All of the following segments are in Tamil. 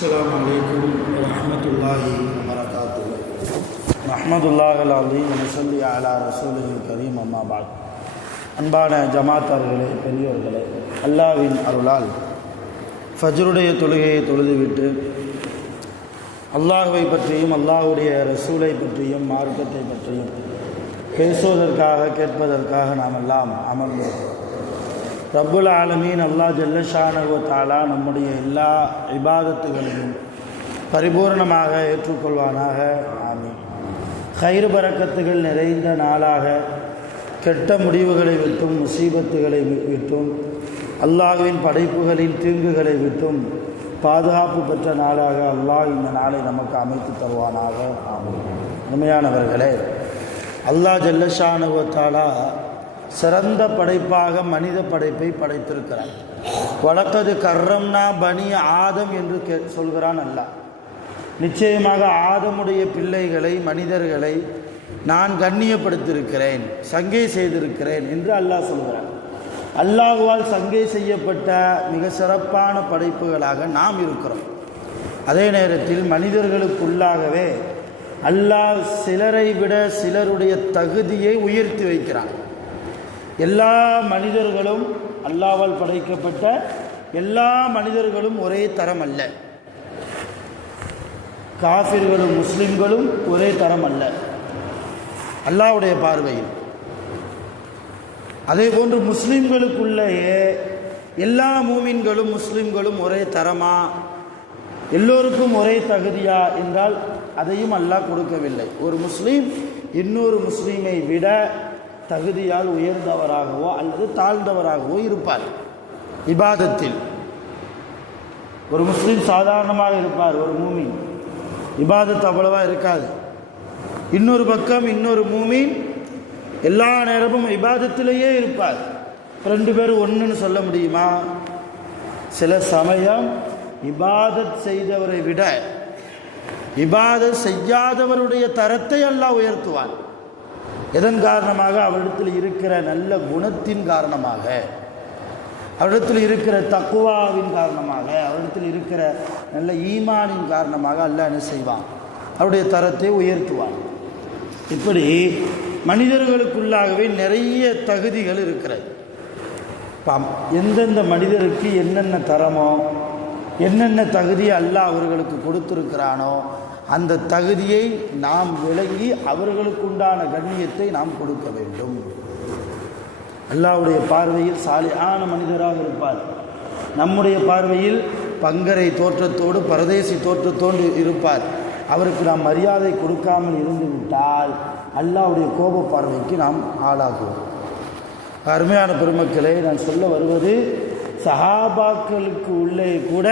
السلام عليكم ورحمة الله وبركاته. نحمد الله العظيم ونصلي على رسوله الكريم أما بعد. அன்பான ஜமாத்தார்களே, பெரியோர்களே, அல்லாஹ்வின் அருளால் ஃபஜ்ருடைய தொழுகையை தொழுதுவிட்டு அல்லாஹ்வை பற்றியும் அல்லாஹ்வுடைய ரசூலை பற்றியும் மார்க்கத்தை பற்றியும் பேசுவதற்காக கேட்பதற்காக நாம் எல்லாம் அமர்ந்திருக்கிறோம். ரப்புல் ஆலமீன் அல்லாஹ் ஜல்லஷானஹு வ தஆலா நம்முடைய எல்லா இபாதத்துகளையும் பரிபூர்ணமாக ஏற்றுக்கொள்வானாக. ஆமீன். கைர் பரக்கத்துகள் நிறைந்த நாளாக, கெட்ட முடிவுகளை விட்டும் முசீபத்துகளை விட்டும் அல்லாஹ்வின் படைப்புகளின் தீங்குகளை விட்டும் பாதுகாப்பு பெற்ற நாளாக அல்லாஹ் இந்த நாளை நமக்கு அமைத்து தருவானாக. ஆமீன். உண்மையானவர்களே, அல்லாஹ் ஜல்லஷானஹு வ தஆலா சிறந்த படைப்பாக மனித படைப்பை படைத்திருக்கிறார். வலக்கது கர்ரம்னா பனி ஆதம் என்று சொல்கிறான் அல்லாஹ். நிச்சயமாக ஆதமுடைய பிள்ளைகளை, மனிதர்களை நான் கண்ணியப்படுத்தியிருக்கிறேன், சங்கை செய்திருக்கிறேன் என்று அல்லாஹ் சொல்கிறார். அல்லாஹ்வால் சங்கை செய்யப்பட்ட மிக சிறப்பான படைப்புகளாக நாம் இருக்கிறோம். அதே நேரத்தில் மனிதர்களுக்குள்ளாகவே அல்லாஹ் சிலரை விட சிலருடைய தகுதியை உயர்த்தி வைக்கிறான். எல்லா மனிதர்களும், அல்லாஹ்வால் படைக்கப்பட்ட எல்லா மனிதர்களும் ஒரே தரம் அல்ல. காஃபிர்களும் முஸ்லிம்களும் ஒரே தரம் அல்ல அல்லாஹ்வுடைய பார்வையில். அதே போன்று முஸ்லிம்களுக்குள்ளேயே எல்லா மூமின்களும் முஸ்லிம்களும் ஒரே தரமா, எல்லோருக்கும் ஒரே தகுதியா என்றால் அதையும் அல்லாஹ் கொடுக்கவில்லை. ஒரு முஸ்லீம் இன்னொரு முஸ்லீமை விட தகுதியால் உயர்ந்தவராகவோ அல்லது தாழ்ந்தவராகவோ இருப்பார். இபாதத்தில் ஒரு முஸ்லீம் சாதாரணமாக இருப்பார், ஒரு மூமின் இபாதத் அவ்வளவா இருக்காது. இன்னொரு பக்கம் இன்னொரு மூமின் எல்லா நேரமும் இபாதத்திலேயே இருப்பார். ரெண்டு பேரும் ஒன்றுன்னு சொல்ல முடியுமா? சில சமயம் இபாதத் செய்தவரை விட இபாதத் செய்யாதவருடைய தரத்தை அல்லாஹ் உயர்த்துவார். எதன் காரணமாக? அவரிடத்தில் இருக்கிற நல்ல குணத்தின் காரணமாக, அவரிடத்தில் இருக்கிற தக்குவாவின் காரணமாக, அவரிடத்தில் இருக்கிற நல்ல ஈமானின் காரணமாக அல்லாஹ் என்ன செய்வான்? அவருடைய தரத்தை உயர்த்துவான். இப்படி மனிதர்களுக்குள்ளாகவே நிறைய தகுதிகள் இருக்கிறது. எந்தெந்த மனிதருக்கு என்னென்ன தரமோ, என்னென்ன தகுதியை அல்லாஹ் அவர்களுக்கு கொடுத்திருக்கிறானோ அந்த தகுதியை நாம் விளங்கி அவர்களுக்குண்டான கண்ணியத்தை நாம் கொடுக்க வேண்டும். அல்லாஹ்வுடைய பார்வையில் சாலிஹான மனிதராக இருப்பார். நம்முடைய பார்வையில் பங்கரை தோற்றத்தோடு பரதேசி தோற்றத்தோடு இருப்பார். அவருக்கு நாம் மரியாதை கொடுக்காமல் இருந்து விட்டால் அல்லாஹ்வுடைய கோப பார்வைக்கு நாம் ஆளாகுவோம். அருமையான பெருமக்களே, நான் சொல்ல வருவது, சஹாபாக்களுக்கு உள்ளே கூட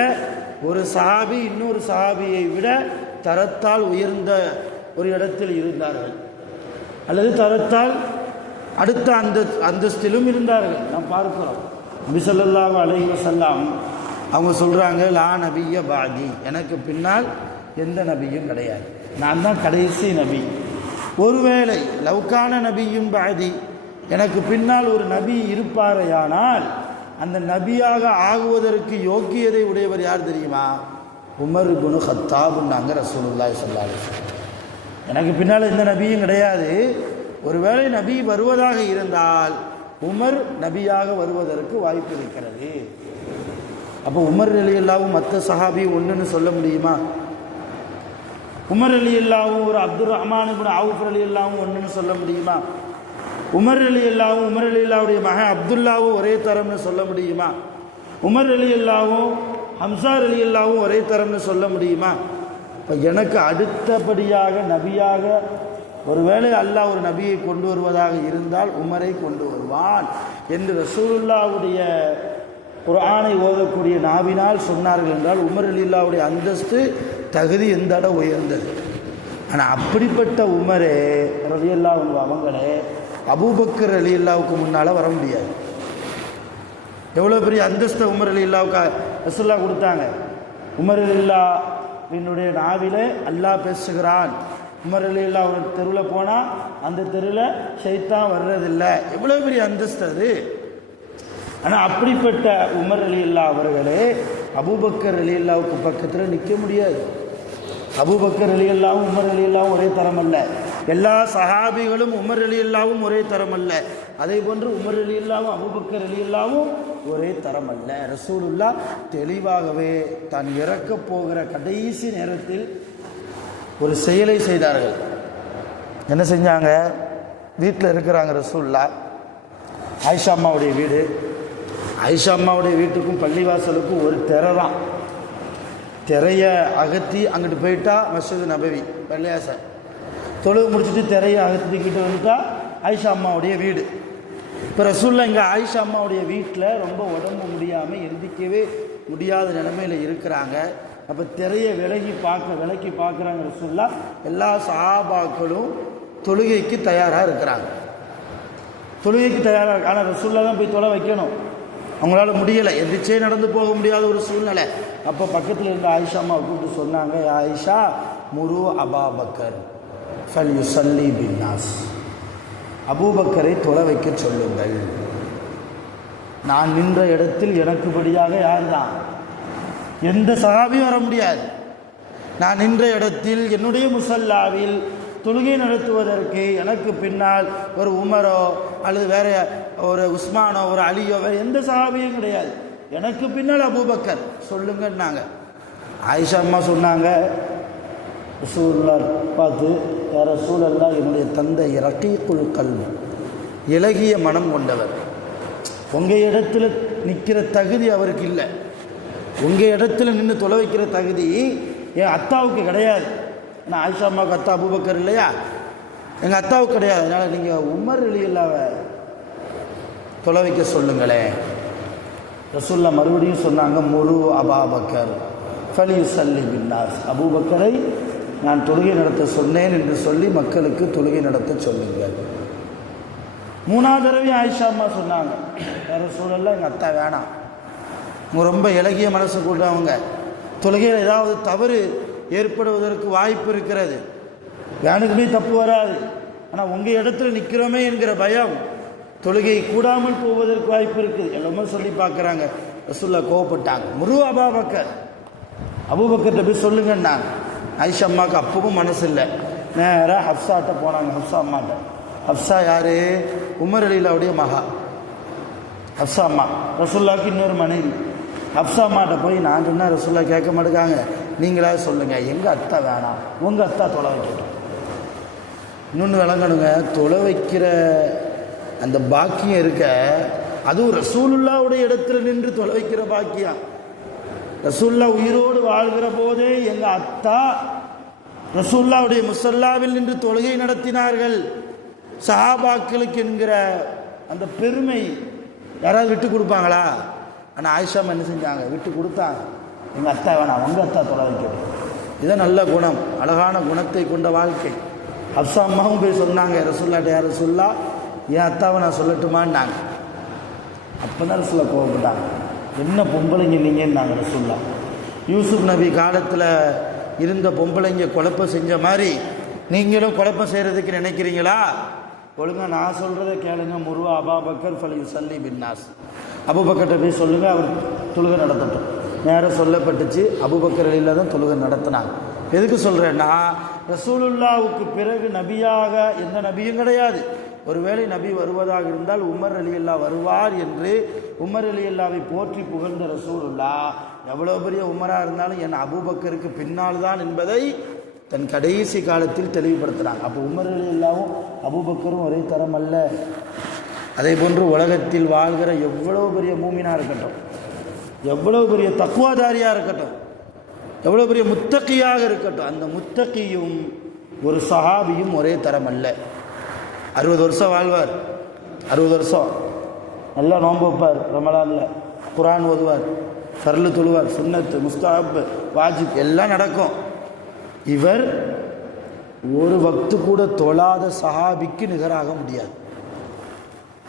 ஒரு சஹாபி இன்னொரு சஹாபியை விட தரத்தால் உயர்ந்த ஒரு இடத்தில் இருந்தார்கள், அல்லது தரத்தால் அடுத்த அந்தஸ்திலும் இருந்தார்கள். நாம் பார்க்கிறோம். நபி ஸல்லல்லாஹு அலைஹி வஸல்லம் அவங்க சொல்கிறாங்க, லா நபிய பாதி, எனக்கு பின்னால் எந்த நபியும் கிடையாது, நான் தான் கடைசி நபி. ஒருவேளை லவ்கான நபியும் பாதி, எனக்கு பின்னால் ஒரு நபி இருப்பாரையானால் அந்த நபியாக ஆகுவதற்கு யோக்கியதை உடையவர் யார் தெரியுமா? உமர் இப்னு கத்தாப்னாங்க ரசூலுல்லாஹி ஸல்லல்லாஹு அலைஹி வஸல்லம். எனக்கு பின்னால் எந்த நபியும் கிடையாது, ஒருவேளை நபி வருவதாக இருந்தால் உமர் நபியாக வருவதற்கு வாய்ப்பு இருக்கிறது. அப்போ உமர் ரலியல்லாஹு மற்ற சஹாபி ஒன்றுன்னு சொல்ல முடியுமா? உமர் ரலியல்லாஹு ஒரு அப்துர் ரஹ்மான் இப்னு அவுஃப் ரலியல்லாஹு ஒன்றுன்னு சொல்ல முடியுமா? உமர் ரலியல்லாஹுடைய மகன் அப்துல்லாவும் ஒரே தரம்னு சொல்ல முடியுமா? உமர் ரலியல்லாஹும் ஹம்சா ரலியல்லாஹும் ஒரே தரம்னு சொல்ல முடியுமா? இப்போ எனக்கு அடுத்தபடியாக நபியாக ஒருவேளை அல்லாஹ் ஒரு நபியை கொண்டு வருவதாக இருந்தால் உமரை கொண்டு வருவான் என்று ரசூலுல்லாஹ்வுடைய குர்ஆனை ஓதக்கூடிய நாவினால் சொன்னார்கள் என்றால் உமர் ரலியல்லாஹுடைய அந்தஸ்து தகுதி எந்த இடம் உயர்ந்தது. ஆனால் அப்படிப்பட்ட உமரே ரலியல்லாஹு அவங்களே அபூபக்கர் ரலியல்லாஹுக்கு முன்னால் வர முடியாது. எவ்வளோ பெரிய அந்தஸ்தை உமர் ரலியல்லாஹுக்கு ரசூலுல்லாஹ் கொடுத்தாங்க. உமர் ரலியல்லாஹுவினுடைய நாவிலே அல்லாஹ் பேசுகிறான். உமர் ரலியல்லாஹு ஒரு தெருவில் போனால் அந்த தெருவில் ஷைத்தான் வர்றதில்லை. எவ்வளோ பெரிய அந்தஸ்து அது. ஆனால் அப்படிப்பட்ட உமர் ரலியல்லாஹு அவர்களே அபூபக்கர் ரலியல்லாஹுக்கு பக்கத்தில் நிற்க முடியாது. அபூபக்கர் ரலியல்லாஹு உமர் ரலியல்லாஹு ஒரே தரம் அல்ல. எல்லா சஹாபிகளும் உமர் ரலியல்லாஹும் ஒரே தரம் அல்ல. அதே போன்று உமர் ரலியல்லாஹு அபூபக்கர் ரலியல்லாஹும் ஒரே தரம் அல்ல. ரசூலுல்லாஹ் தெளிவாகவே தான் இறக்க போகிற கடைசி நேரத்தில் ஒரு செயலை செய்தார்கள். என்ன செஞ்சாங்க? வீட்டில் இருக்கிறாங்க ரசூலுல்லாஹ். ஆயிஷா அம்மாவுடைய வீடு. ஆயிஷா அம்மாவுடைய வீட்டுக்கும் பள்ளிவாசலுக்கும் ஒரு திரை தான். திரையை அகற்றி அங்கிட்டு போயிட்டா மஸ்ஜித் நபவி பள்ளியாசல். தொழுகு முடிச்சுட்டு திரையை அகற்றிக்கிட்டு வந்துட்டா ஆயிஷா அம்மாவுடைய வீடு. இப்போ ரசூலுல்லாஹ் இங்கே ஆயிஷா அம்மாவுடைய வீட்டில் ரொம்ப உடம்பு முடியாமல் எந்திக்கவே முடியாத நிலைமையில் இருக்கிறாங்க. அப்போ திரையை விலக்கி பார்க்குறாங்க ரசூலுல்லாஹ். எல்லா சஹாபாக்களும் தொழுகைக்கு தயாராக இருக்கிறாங்க. தொழுகைக்கு தயாராக ஆனால் ரசூலுல்லாஹ் தான் போய் தொலை வைக்கணும். அவங்களால முடியலை, எந்திரிச்சே நடந்து போக முடியாத ஒரு சூழ்நிலை. அப்போ பக்கத்தில் இருந்த ஆயிஷா அம்மாவை கூப்பிட்டு சொன்னாங்க, ஆயிஷா முரு அபாபக்கர் ஃபல் யுசல்லி பின்னாஸ், அபூபக்கரை தொலை வைக்க சொல்லுங்கள். நான் நின்ற இடத்தில் எனக்கு படியாக யார் தான்? எந்த சஹாபியும் வர முடியாது. நான் நின்ற இடத்தில் என்னுடைய முசல்லாவில் தொழுகை நடத்துவதற்கு எனக்கு பின்னால் ஒரு உமரோ அல்லது வேற ஒரு உஸ்மானோ ஒரு அலியோ வேறு எந்த சஹாபியும் கிடையாது. எனக்கு பின்னால் அபூபக்கர் சொல்லுங்கன்னாங்க. ஆயிஷா அம்மா சொன்னாங்க, ரசூலுல்லாஹ் பார்த்து, யார் ரசூலல்லாஹ், என்னுடைய தந்தை ரகீக்குல் கல்ப், இலகிய மனம் கொண்டவர். உங்கள் இடத்துல நிற்கிற தகுதி அவருக்கு இல்லை. உங்கள் இடத்துல நின்று தொலை வைக்கிற தகுதி என் அத்தாவுக்கு கிடையாது. ஏன்னா ஆயிஷா அம்மாவுக்கு அத்தா அபூபக்கர் இல்லையா, எங்கள் அத்தாவுக்கு கிடையாது. அதனால் நீங்கள் உமர் ரலியல்லாஹு தொலை வைக்க சொல்லுங்களேன். ரசூலுல்லாஹ் மறுபடியும் சொன்னாங்க, முரு அபாபக்கர் ஃபல் யுசல்லி பின்னாஸ், அபூபக்கரை நான் தொழுகை நடத்த சொன்னேன் என்று சொல்லி மக்களுக்கு தொழுகை நடத்த சொல்லுங்கள். மூணாவது தடவை ஆயிஷா அம்மா சொன்னாங்க, ரசூலுல்லாஹ் எங்கள் அத்தா வேணாம், அவங்க ரொம்ப இலகிய மனசு கூட்டவங்க, தொழுகையில் ஏதாவது தவறு ஏற்படுவதற்கு வாய்ப்பு இருக்கிறது, யானுக்குமே தப்பு வராது, ஆனால் உங்கள் இடத்துல நிற்கிறோமே என்கிற பயம் தொழுகை கூடாமல் போவதற்கு வாய்ப்பு இருக்குது எல்லாமே சொல்லி பார்க்குறாங்க. ரசூலுல்லாஹ் கோவப்பட்டாங்க. முரு அபாபக்கர், அபூபக்கர்கிட்ட போய் சொல்லுங்கன்னாங்க. ஆயிஷா அம்மாவுக்கு அப்பவும் மனசு இல்லை. நேராக ஹப்சாட்ட போனாங்க. ஹப்சா அம்மாட்ட. ஹப்சா யார்? உமர் ரலியல்லாஹுடைய மகா ஹப்சா அம்மா. ரசூலுல்லாஹ்க்கு இன்னொரு மனைவி. ஹப்சா அம்மாட்ட போய் நான் சொன்னால் ரசூலுல்லாஹ் கேட்க மாட்டேங்காங்க, நீங்களாவது சொல்லுங்கள், எங்கள் அத்தா வேணாம், உங்கள் அத்தா தொலை வைக்கட்டும். இன்னொன்று விளங்கணுங்க, தொலை வைக்கிற அந்த பாக்கியம் இருக்க, அதுவும் ரசூலுல்லாஹ்வுடைய இடத்துல நின்று தொலை வைக்கிற பாக்கியம். ரசூலுல்லாஹ் உயிரோடு வாழ்கிற போதே எங்கள் அத்தா ரசூலுல்லாஹ்வுடைய முஸல்லாவில் நின்று தொழுகை நடத்தினார்கள். சஹாபாக்களுக்கு என்கிற அந்த பெருமை யாராவது விட்டு கொடுப்பாங்களா? ஆனால் ஆயிஷா என்ன செஞ்சாங்க? விட்டு கொடுத்தாங்க. எங்கள் அத்தா வேணாம், உங்கள் அத்தா தொலை வைக்கணும். இதுதான் நல்ல குணம், அழகான குணத்தை கொண்ட வாழ்க்கை. ஹப்சா அம்மாவும் போய் சொன்னாங்க ரசூலுல்லாஹ்ட்ட, யார் ரசூலுல்லாஹ், என் அத்தாவை நான் சொல்லட்டுமான்னாங்க. அப்போ தான் ரசூலுல்லாஹ் கோவப்பட்டாங்க. என்ன பொம்பளைங்க நீங்கன்னாங்க ரசூலுல்லாஹ். யூசுப் நபி காலத்தில் இருந்த பொம்பளைங்க குழப்பம் செஞ்ச மாதிரி நீங்களும் குழப்பம் செய்கிறதுக்கு நினைக்கிறீங்களா? ஒழுங்காக நான் சொல்கிறத கேளுங்க. முருவா அபாபக்கர் ஃபல் யுசல்லி பின்னாஸ், அபூபக்கர்கிட்ட போய் சொல்லுங்கள், அவர் தொழுகை நடத்தட்டும். நேராக சொல்லப்பட்டுச்சு. அபூபக்கர் ரலியல்லாஹு தான் தொழுகை நடத்தினாங்க. எதுக்கு சொல்கிறேன்னா, ரசூலுல்லாஹ்வுக்கு பிறகு நபியாக எந்த நபியும் கிடையாது. ஒருவேளை நபி வருவதாக இருந்தால் உமர் ரலியல்லாஹு வருவார் என்று உமர் ரலியல்லாஹை போற்றி புகழ்ந்த ரசூலுல்லாஹ் எவ்வளோ பெரிய உமராக இருந்தாலும் என் அபூபக்கருக்கு பின்னால் தான் என்பதை தன் கடைசி காலத்தில் தெளிவுபடுத்துகிறாங்க. அப்போ உமர் ரலியல்லாஹும் அபூபக்கரும் ஒரே தரம் அல்ல. அதே போன்று உலகத்தில் வாழ்கிற எவ்வளோ பெரிய மூமினாக இருக்கட்டும், எவ்வளோ பெரிய தக்வாதாரியாக இருக்கட்டும், எவ்வளோ பெரிய முத்தகியாக இருக்கட்டும், அந்த முத்தகியும் ஒரு சஹாபியும் ஒரே தரம் அல்ல. 60 வருஷம் வாழ்வார், 60 வருஷம் நல்லா நோன்பு வைப்பார், ரமலானில் குர்ஆன் ஓதுவார், ஃபர்லு தொழுவார், சுன்னத்து முஸ்தஹப் வாஜிப் எல்லாம் நடக்கும். இவர் ஒரு வக்து கூட தொழாத சஹாபிக்கு நிகராக முடியாது.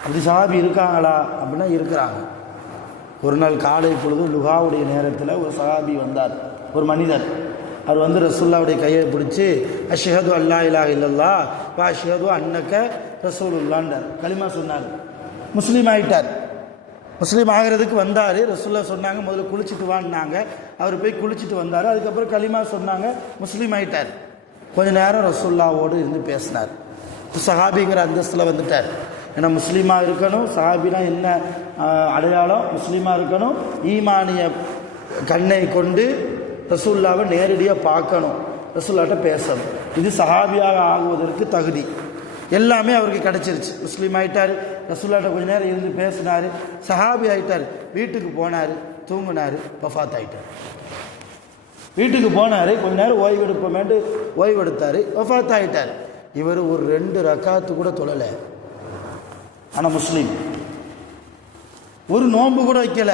அப்படி சஹாபி இருக்காங்களா அப்படின்னா இருக்கிறாங்க. ஒரு நாள் காலை பொழுது லுகாவுடைய நேரத்தில் ஒரு சஹாபி வந்தார், ஒரு மனிதர். அவர் வந்து ரசூலுல்லாஹ்வுடைய கையை பிடிச்சி அஷ்ஹது அல்லா இலாஹ இல்லல்லாஹ் வ அஷ்ஹது அன்னக ரசூலுல்லாஹ்ன்றார். கலிமா சொன்னார், முஸ்லீம் ஆகிட்டார். முஸ்லீம் ஆகிறதுக்கு வந்தார். ரசூல்லா சொன்னாங்க முதல்ல குளிச்சுட்டு வான்னாங்க. அவர் போய் குளிச்சுட்டு வந்தார். அதுக்கப்புறம் களிமா சொன்னாங்க, முஸ்லீம் ஆகிட்டார். கொஞ்ச நேரம் ரசூல்லாவோடு இருந்து பேசினார். சஹாபிங்கிற அந்தஸ்தில் வந்துட்டார். ஏன்னா முஸ்லீமாக இருக்கணும். சஹாபினா என்ன அடையாளம்? முஸ்லீமாக இருக்கணும். ஈமானிய கண்ணை கொண்டு ரசூல்லாவை நேரடியாக பார்க்கணும், ரசூல்லாட்ட பேசணும். இது சஹாபியாக ஆகுவதற்கு தகுதி. எல்லாமே அவருக்கு கிடச்சிருச்சு. முஸ்லீம் ஆகிட்டார். ரசூல்லாட்ட கொஞ்ச நேரம் இருந்து பேசினார். சஹாபி ஆகிட்டார். வீட்டுக்கு போனார், தூங்கினார், வஃபாத் ஆகிட்டார். வீட்டுக்கு போனார், கொஞ்ச நேரம் ஓய்வெடுப்போமேட்டு ஓய்வெடுத்தார், வஃபாத் ஆகிட்டார். இவர் ஒரு 2 ரக்காத்து கூட தொழலை. ஆனால் முஸ்லீம். ஒரு நோன்பு கூட வைக்கல,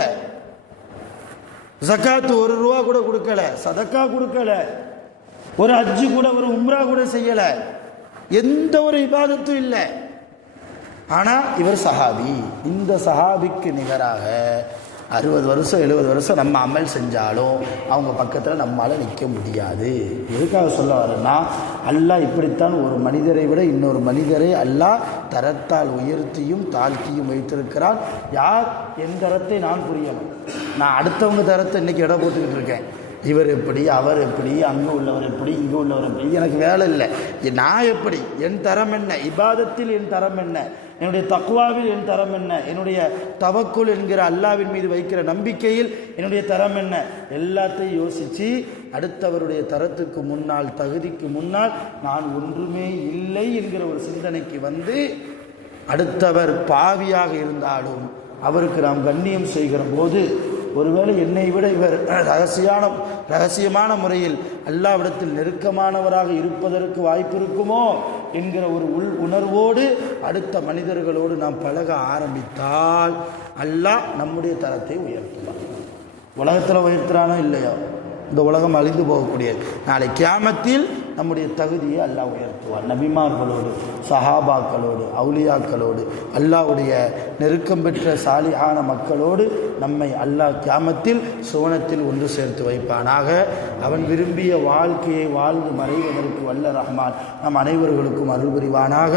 ஜக்காத்து 1 ரூபா கூட கொடுக்கல, சதக்கா கொடுக்கல, ஒரு ஹஜ்ஜு கூட, ஒரு உம்ரா கூட செய்யலை, எந்த ஒரு இபாதத்தும் இல்லை. ஆனால் இவர் சஹாபி. இந்த சஹாபிக்கு நிகராக 60 வருஷம் 70 வருஷம் நம்ம அமல் செஞ்சாலும் அவங்க பக்கத்தில் நம்மளால் நிற்க முடியாது. எதுக்காக சொல்ல வரேன்னா, அல்லாஹ் இப்படித்தான் ஒரு மனிதரை விட இன்னொரு மனிதரை அல்லாஹ் தரத்தால் உயர்த்தியும் தாழ்த்தியும் வைத்திருக்கிறான். யார் என் தரத்தை நான் புரியணும். நான் அடுத்தவங்க தரத்தை இன்றைக்கி இடம் போட்டுக்கிட்டு இருக்கேன். இவர் எப்படி, அவர் எப்படி, அங்கே உள்ளவர் எப்படி, இங்கே உள்ளவர் எப்படி, எனக்கு வேலை இல்லை. நான் எப்படி, என் தரம் என்ன, இபாதத்தில் என் தரம் என்ன, என்னுடைய தக்வாவில் என் தரம் என்ன, என்னுடைய தவக்குல் என்கிற அல்லாவின் மீது வைக்கிற நம்பிக்கையில் என்னுடைய தரம் என்ன, எல்லாத்தையும் யோசித்து அடுத்தவருடைய தரத்துக்கு முன்னால், தகுதிக்கு முன்னால் நான் ஒன்றுமே இல்லை என்கிற ஒரு சிந்தனைக்கு வந்து அடுத்தவர் பாவியாக இருந்தாலும் அவருக்கு நாம் கண்ணியம் செய்கிற போது, ஒருவேளை என்னை விட இவர் ரகசியமான முறையில் அல்லாஹ்விடத்தில் நெருக்கமானவராக இருப்பதற்கு வாய்ப்பு இருக்குமோ என்கிற ஒரு உணர்வோடு அடுத்த மனிதர்களோடு நாம் பழக ஆரம்பித்தால் அல்லாஹ் நம்முடைய தரத்தை உயர்த்துவார். உலகத்தில் உயர்த்துறானோ இல்லையோ, இந்த உலகம் அழிந்து போகக்கூடியது. நாளை கியாமத்தில் நம்முடைய தகுதியை அல்லாஹ் உயர்த்துவார். நபிமார்களோடு, சஹாபாக்களோடு, அவுலியாக்களோடு, அல்லாஹ்வுடைய நெருக்கம் பெற்ற சாலிஹான மக்களோடு நம்மை அல்லாஹ் கியாமத்தில் சுவனத்தில் ஒன்று சேர்த்து வைப்பானாக. அவன் விரும்பிய வாழ்க்கையை வாழ்ந்து மறைவதற்கு வல்ல ரஹ்மான் நம் அனைவர்களுக்கும் அருள் புரிவானாக.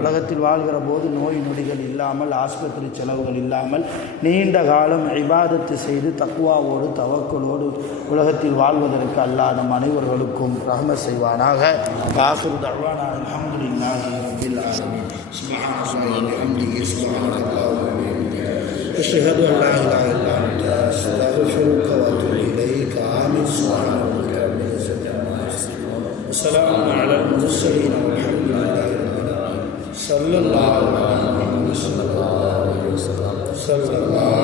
உலகத்தில் வாழ்கிற போது நோய் நொடிகள் இல்லாமல், ஆஸ்பத்திரி செலவுகள் இல்லாமல், நீண்ட காலம் இபாதத்து செய்து தக்வாவோடு தவக்கலோடு உலகத்தில் வாழ்வதற்கு அல்லாஹ் நம் அனைவர்களுக்கும் ரஹ்மத் செய்வானாக. ஆகிரு தஅவானா அல்ஹம்துலில்லாஹி ரப்பில் ஆலமீன். சுப்ஹானல்லாஹி வ பிஹம்திஹி சுப்ஹானல்லாஹி வ பிஹம்திஹி அஷ்ஹது அன் லா இலாஹா இல்லா அன்த அஸ்தக்ஃபிருக வ அத்தூபு இலைக. ஆமீன். சுப்ஹானல்லாஹி ரப்பில் இஸ்ஸத்தி அம்மா யசிஃபூன். வஸ்ஸலாமு அலல் முர்ஸலீன் வல்ஹம்துலில்லாஹி ரப்பில் ஆலமீன். ஸல்லல்லாஹு அலைஹி வஸல்லம்.